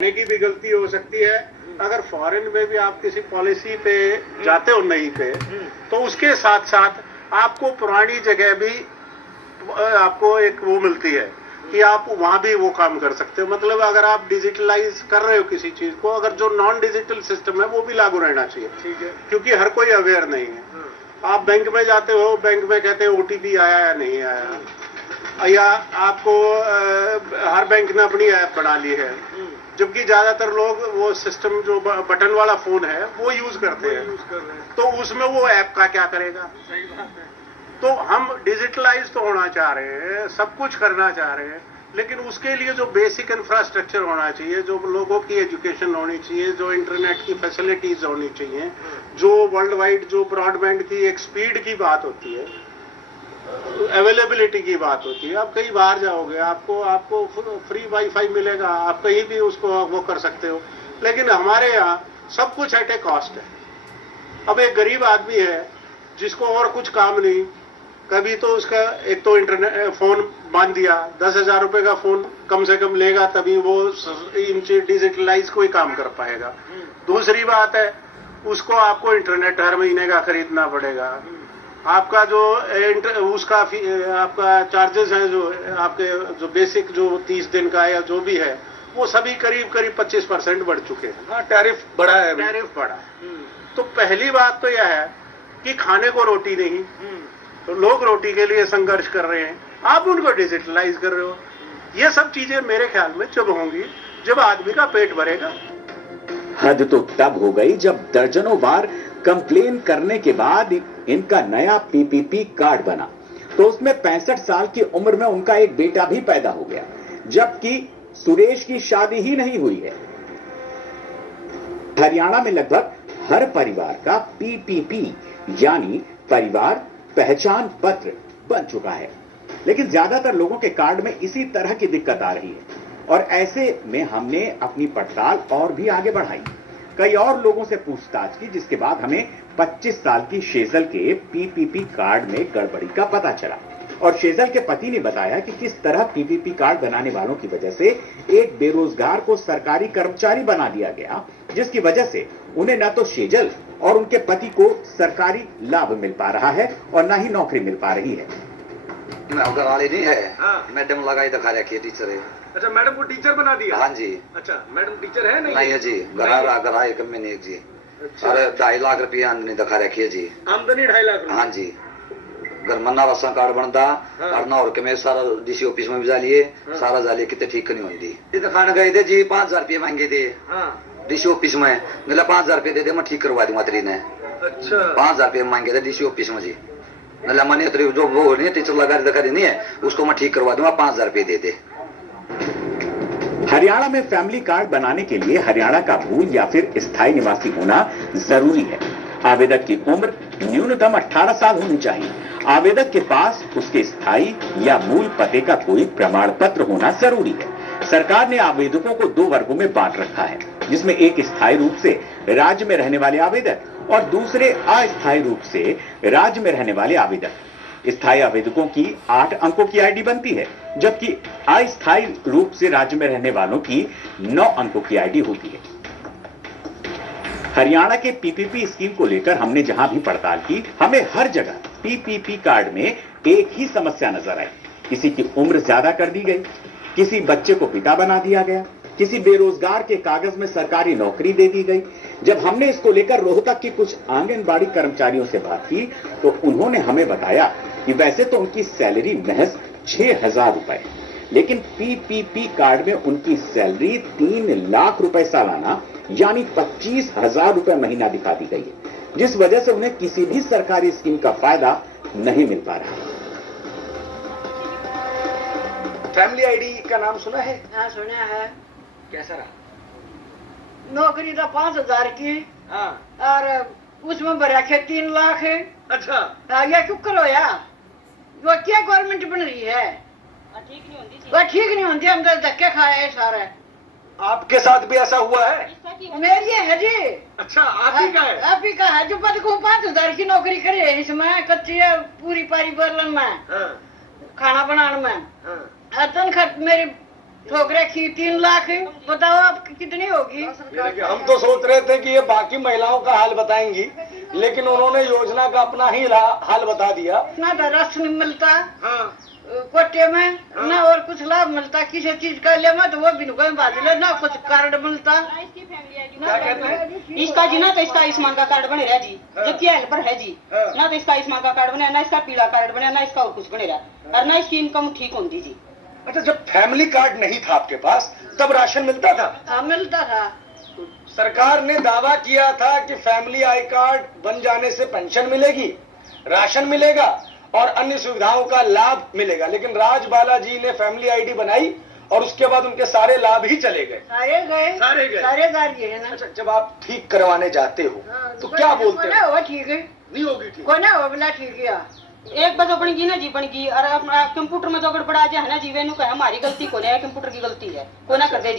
की भी गलती हो सकती है। अगर फॉरेन में भी आप किसी पॉलिसी पे जाते हो नहीं पे, तो उसके साथ साथ आपको पुरानी जगह भी आपको एक वो मिलती है कि आप वहां भी वो काम कर सकते हो। मतलब अगर आप डिजिटलाइज कर रहे हो किसी चीज को, अगर जो नॉन डिजिटल सिस्टम है वो भी लागू रहना चाहिए। ठीक है, क्योंकि हर कोई अवेयर नहीं है। आप बैंक में जाते हो, बैंक में कहते हैं ओटीपी आया या नहीं आया, या आपको हर बैंक ने अपनी ऐप बना ली है, जबकि ज्यादातर लोग वो सिस्टम जो बटन वाला फोन है वो यूज करते हैं। तो उसमें वो ऐप का क्या करेगा? सही बात है। तो हम डिजिटलाइज तो होना चाह रहे हैं, सब कुछ करना चाह रहे हैं, लेकिन उसके लिए जो बेसिक इंफ्रास्ट्रक्चर होना चाहिए, जो लोगों की एजुकेशन होनी चाहिए, जो इंटरनेट की फैसिलिटीज होनी चाहिए, जो वर्ल्ड वाइड जो ब्रॉडबैंड की एक स्पीड की बात होती है, अवेलेबिलिटी की बात होती है। आप कहीं बाहर जाओगे, आपको फ्री वाईफाई मिलेगा, आप कहीं भी उसको वो कर सकते हो। लेकिन हमारे यहाँ सब कुछ एट ए कॉस्ट है। अब एक गरीब आदमी है जिसको और कुछ काम नहीं, कभी तो उसका एक तो इंटरनेट फोन बांध दिया, 10,000 रुपए का फोन कम से कम लेगा, तभी वो डिजिटलाइज कोई काम कर पाएगा। दूसरी बात है, उसको आपको इंटरनेट हर महीने का खरीदना पड़ेगा। आपका जो उसका आपका चार्जेस है, जो आपके जो बेसिक जो 30 दिन का या जो भी है, वो सभी करीब 25% बढ़ चुके हैं। हाँ, टैरिफ बढ़ा है। टैरिफ बढ़ा है। तो पहली बात तो यह है कि खाने को रोटी नहीं, तो लोग रोटी के लिए संघर्ष कर रहे हैं, आप उनको डिजिटलाइज कर रहे हो। ये सब चीजें मेरे ख्याल में जब होंगी, जब आदमी का पेट भरेगा। हद तो तब हो गई जब दर्जनों बार कंप्लेन करने के बाद इनका नया पीपीपी कार्ड बना, तो उसमें 65 साल की उम्र में उनका एक बेटा भी पैदा हो गया, जबकि सुरेश की शादी ही नहीं हुई है। हरियाणा में लगभग हर परिवार का पीपीपी यानी परिवार पहचान पत्र बन चुका है, लेकिन ज्यादातर लोगों के कार्ड में इसी तरह की दिक्कत आ रही है। और ऐसे में हमने अपनी पड़ताल और भी आगे बढ़ाई, कई और लोगों से पूछताछ की, जिसके बाद हमें 25 साल की शेजल के पीपीपी कार्ड में गड़बड़ी का पता चला। और शेजल के पति ने बताया कि किस तरह पीपीपी कार्ड बनाने वालों की वजह से एक बेरोजगार को सरकारी कर्मचारी बना दिया गया, जिसकी वजह से उन्हें न तो शेजल और उनके पति को सरकारी लाभ मिल पा रहा है और न ही नौकरी मिल पा रही है। घर वाले नहीं है। हाँ। मैडम लगाई दिखा रखी है, टीचर है। अच्छा, मैडम को टीचर बना दिया? हाँ जी। अच्छा, मैडम टीचर है? नहीं है जी, घर आए कम में नहीं जी। अच्छा। अरे 2.5 लाख रुपये आमदनी दिखा रखी है जी। आमदनी 2.5 लाख? हाँ जी। घर मन्ना राशन कार्ड बनता। हाँ। और और के मैं सारा डीसी ऑफिस में भी जा लिए। हाँ। सारा जा लिए, कितने ठीक नहीं होती। दिखाने गए थे जी, 5,000 रुपये मांगे थे। हाँ। डीसी ऑफिस में मिला 5,000 रुपये दे दे, मैं ठीक करवा दूंगा तेरी ने। अच्छा। 5,000 रुपये मांगे थे डीसी ऑफिस में जी। नला मानिए तो जो वो नहीं टीचर लगा नहीं है, उसको मैं ठीक करवा दूंगा, 5,000 रुपये दे दे। हरियाणा में फैमिली कार्ड बनाने के लिए हरियाणा का मूल या फिर स्थायी निवासी होना जरूरी है। आवेदक की उम्र न्यूनतम 18 साल होनी चाहिए। आवेदक के पास उसके स्थायी या मूल पते का कोई प्रमाण पत्र होना जरूरी है। सरकार ने आवेदकों को 2 वर्गों में बांट रखा है, जिसमें एक स्थायी रूप से राज्य में रहने वाले आवेदक और दूसरे अस्थायी रूप से राज्य में रहने वाले आवेदक। स्थायी आवेदकों की 8 अंकों की आईडी बनती है, जबकि अस्थायी रूप से राज्य में रहने वालों की 9 अंकों की आईडी होती है। हरियाणा के पीपीपी स्कीम को लेकर हमने जहां भी पड़ताल की, हमें हर जगह पीपीपी कार्ड में एक ही समस्या नजर आई। किसी की उम्र ज्यादा कर दी गई, किसी बच्चे को पिता बना दिया गया, किसी बेरोजगार के कागज में सरकारी नौकरी दे दी गई। जब हमने इसको लेकर रोहतक की कुछ आंगनबाड़ी कर्मचारियों से बात की, तो उन्होंने हमें बताया कि वैसे तो उनकी सैलरी महज 6,000 रुपए, लेकिन पीपीपी कार्ड में उनकी सैलरी 3 लाख रुपए सालाना यानी 25,000 रुपए महीना दिखा दी गई है, जिस वजह से उन्हें किसी भी सरकारी स्कीम का फायदा नहीं मिल पा रहा है। फैमिली आईडी का नाम सुना है? हाँ, सुना है। कैसा रहा? नौकरी तो 5,000 की। हाँ। और उसमें भरा के 3 लाख है। अच्छा। ये क्यों करो यार, वो क्या गवर्नमेंट बन रही है? वो ठीक नहीं होती, हम तो धक्के खाए हैं सारे। आपके साथ भी ऐसा हुआ है? मेरी है जी। अच्छा, आप ही का है? आप ही का है, जो पद को 5,000 की नौकरी करे है, इसमें कच्ची है पूरी पारी बर्लन में। हाँ। खाना बनाने में। हाँ। तनख्वाह मेरी ठोक रखी 3 लाख। बताओ आप कितनी होगी? हम तो सोच रहे थे कि ये बाकी महिलाओं का हाल बताएंगी, लेकिन उन्होंने योजना का अपना ही हाल बता दिया। ना तो राशन मिलता कोटे में, ना और कुछ लाभ मिलता किसी चीज का ले मत, वो भी नुकसान बादल, ना कुछ कार्ड मिलता। इसका जी ना तो इसका आयुष्मान का कार्ड बने रहा जी, जबकि हेल्पर है जी, ना तो इसका आयुष्मान का कार्ड बने, ना इसका पीला कार्ड बने, ना इसका और कुछ बने रहा, और ना इसकी इनकम ठीक होती जी। अच्छा, जब फैमिली कार्ड नहीं था आपके पास तब राशन मिलता था? हाँ मिलता था। सरकार ने दावा किया था कि फैमिली आई कार्ड बन जाने से पेंशन मिलेगी, राशन मिलेगा और अन्य सुविधाओं का लाभ मिलेगा, लेकिन राजबाला जी ने फैमिली आईडी बनाई और उसके बाद उनके सारे लाभ ही चले गए। सारे गए सारे गाड़ी है ना। अच्छा, जब आप ठीक करवाने जाते हो तो क्या बोलते हैं? वो ठीक है, नहीं होगी ठीक। कोई ना हो बोला ठीक है। एक बजे बनेगी ना जी, बनेगी, और कंप्यूटर में जो गड़बड़ा जाए है ना जी, वेनु कहे हमारी गलती को नहीं है, कंप्यूटर की गलती है, को ना कर दे जी।